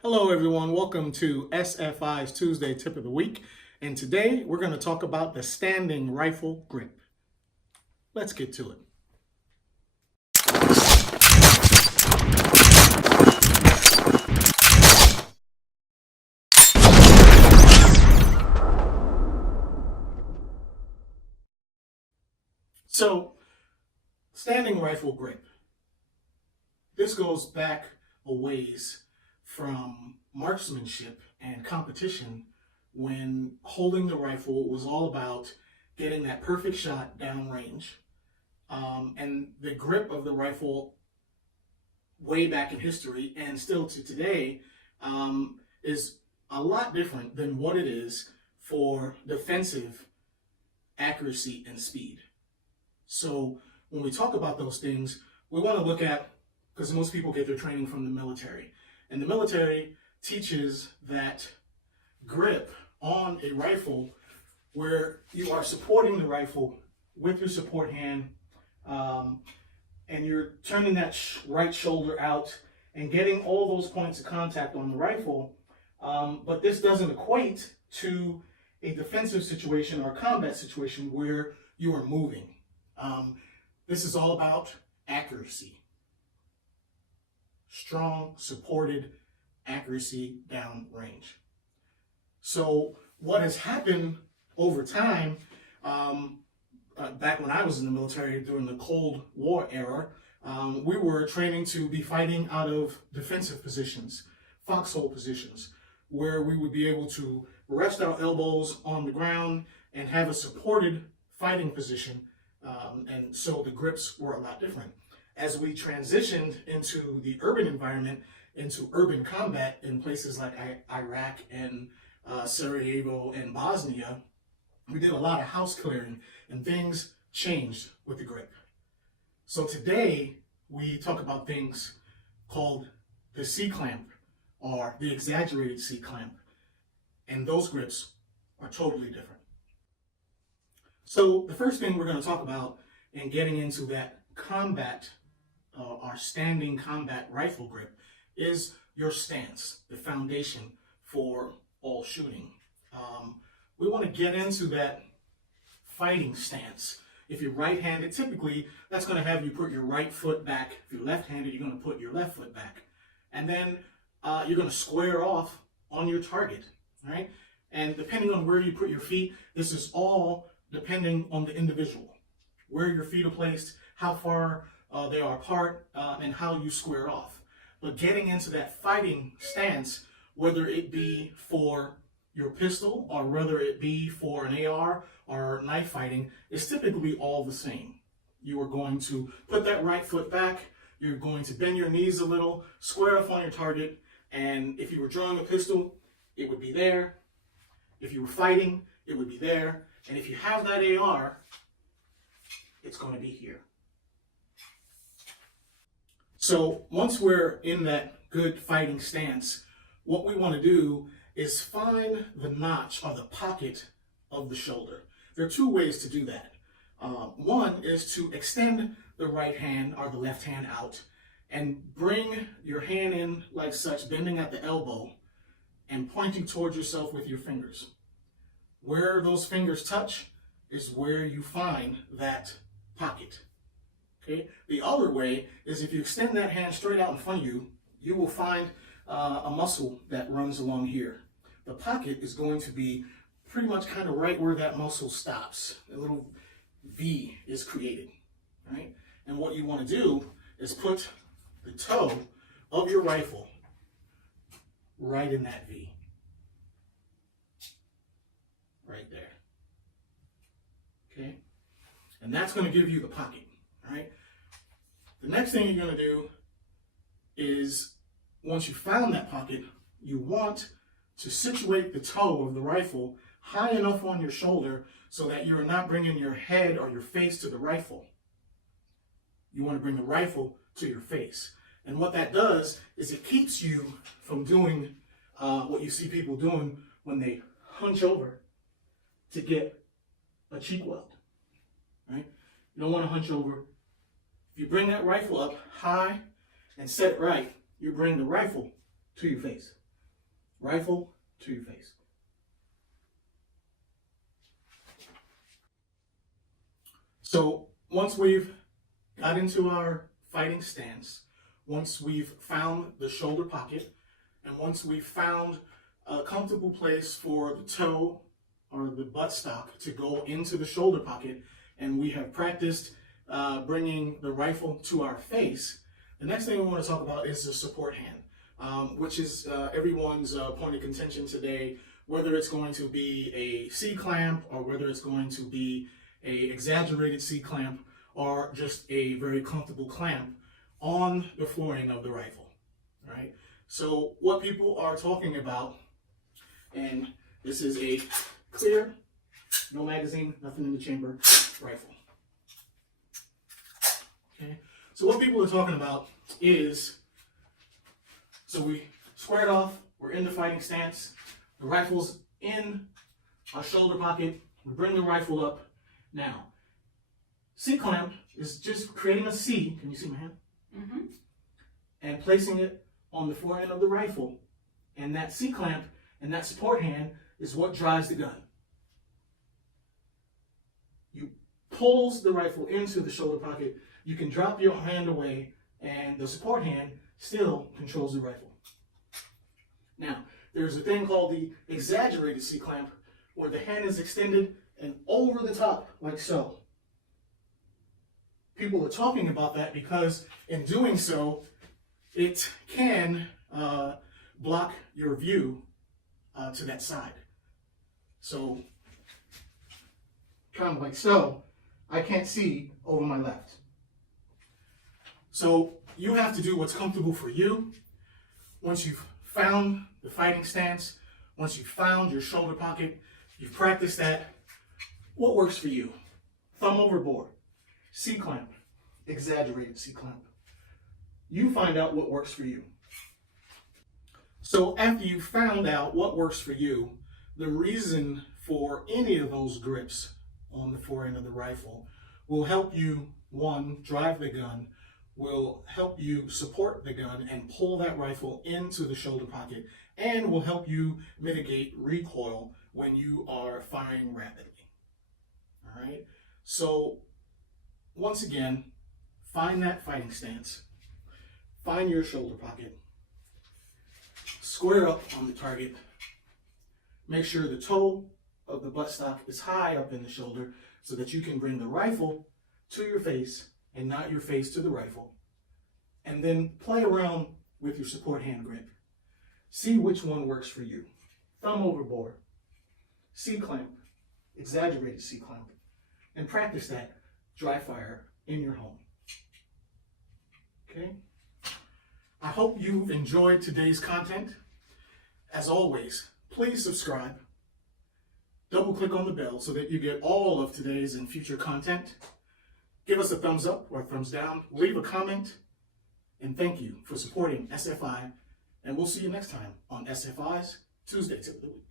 Hello everyone, welcome to SFI's Tuesday Tip of the Week, and today we're going to talk about the standing rifle grip. Let's get to it. So, standing rifle grip. This goes back a ways from marksmanship and competition when holding the rifle was all about getting that perfect shot downrange. And the grip of the rifle way back in history and still to today is a lot different than what it is for defensive accuracy and speed. So when we talk about those things, we want to look at, because most people get their training from the military, and the military teaches that grip on a rifle where you are supporting the rifle with your support hand, and you're turning that right shoulder out and getting all those points of contact on the rifle. But this doesn't equate to a defensive situation or a combat situation where you are moving. This is all about accuracy. Strong, supported accuracy downrange. So what has happened over time, back when I was in the military during the Cold War era, we were training to be fighting out of defensive positions, foxhole positions, where we would be able to rest our elbows on the ground and have a supported fighting position. And so the grips were a lot different. As we transitioned into the urban environment, into urban combat in places like Iraq and Sarajevo and Bosnia, we did a lot of house clearing and things changed with the grip. So today we talk about things called the C-clamp or the exaggerated C-clamp, and those grips are totally different. So the first thing we're going to talk about in getting into that combat, our standing combat rifle grip, is your stance, the foundation for all shooting. We want to get into that fighting stance. If you're right-handed, typically that's going to have you put your right foot back. If you're left-handed, you're going to put your left foot back. And then you're going to square off on your target, right? And depending on where you put your feet, this is all depending on the individual. Where your feet are placed, how far they are apart, and how you square off. But getting into that fighting stance, whether it be for your pistol or whether it be for an AR or knife fighting, is typically all the same. You are going to put that right foot back, you're going to bend your knees a little, square off on your target, and if you were drawing a pistol, it would be there. If you were fighting, it would be there. And if you have that AR, it's going to be here. So once we're in that good fighting stance, what we want to do is find the notch or the pocket of the shoulder. There are two ways to do that. One is to extend the right hand or the left hand out and bring your hand in like such, bending at the elbow and pointing towards yourself with your fingers. Where those fingers touch is where you find that pocket. Okay? The other way is if you extend that hand straight out in front of you, you will find a muscle that runs along here. The pocket is going to be pretty much kind of right where that muscle stops. A little V is created, right? And what you want to do is put the toe of your rifle right in that V. Right there. Okay? And that's going to give you the pocket, all right? The next thing you're going to do is, once you found that pocket, you want to situate the toe of the rifle high enough on your shoulder so that you're not bringing your head or your face to the rifle. You want to bring the rifle to your face. And what that does is it keeps you from doing what you see people doing when they hunch over to get a cheek weld, right? You don't want to hunch over. If you bring that rifle up high and set it right, you bring the rifle to your face. rifle to your face. So once we've got into our fighting stance, once we've found the shoulder pocket, and once we've found a comfortable place for the toe or the buttstock to go into the shoulder pocket, and we have practiced bringing the rifle to our face, the next thing we want to talk about is the support hand, which is everyone's point of contention today, whether it's going to be a C-clamp or whether it's going to be a exaggerated C-clamp or just a very comfortable clamp on the forend of the rifle, right? So what people are talking about, and this is a clear, no magazine, nothing in the chamber rifle. Okay, so what people are talking about is, so we squared off, we're in the fighting stance, the rifle's in our shoulder pocket, we bring the rifle up. Now, C-clamp is just creating a C, can you see my hand? Mm-hmm. And placing it on the forend of the rifle. And that C-clamp and that support hand is what drives the gun. You pulls the rifle into the shoulder pocket, you can drop your hand away, and the support hand still controls the rifle. Now, there's a thing called the exaggerated C-clamp, where the hand is extended and over the top, like so. People are talking about that because in doing so, it can block your view to that side. So, kind of like so, I can't see over my left. So, you have to do what's comfortable for you. Once you've found the fighting stance, once you've found your shoulder pocket, you've practiced that, what works for you? Thumb overboard, C-clamp, exaggerated C-clamp. You find out what works for you. So after you found out what works for you, the reason for any of those grips on the forend of the rifle will help you, one, drive the gun, will help you support the gun and pull that rifle into the shoulder pocket, and will help you mitigate recoil when you are firing rapidly. All right, so once again, find that fighting stance, find your shoulder pocket, square up on the target, make sure the toe of the buttstock is high up in the shoulder so that you can bring the rifle to your face and not your face to the rifle, and then play around with your support hand grip. See which one works for you. Thumb overboard, C-clamp, exaggerated C-clamp, and practice that dry fire in your home. Okay? I hope you've enjoyed today's content. As always, please subscribe. Double click on the bell so that you get all of today's and future content. Give us a thumbs up or a thumbs down. Leave a comment. And thank you for supporting SFI. And we'll see you next time on SFI's Tuesday Tip of the Week.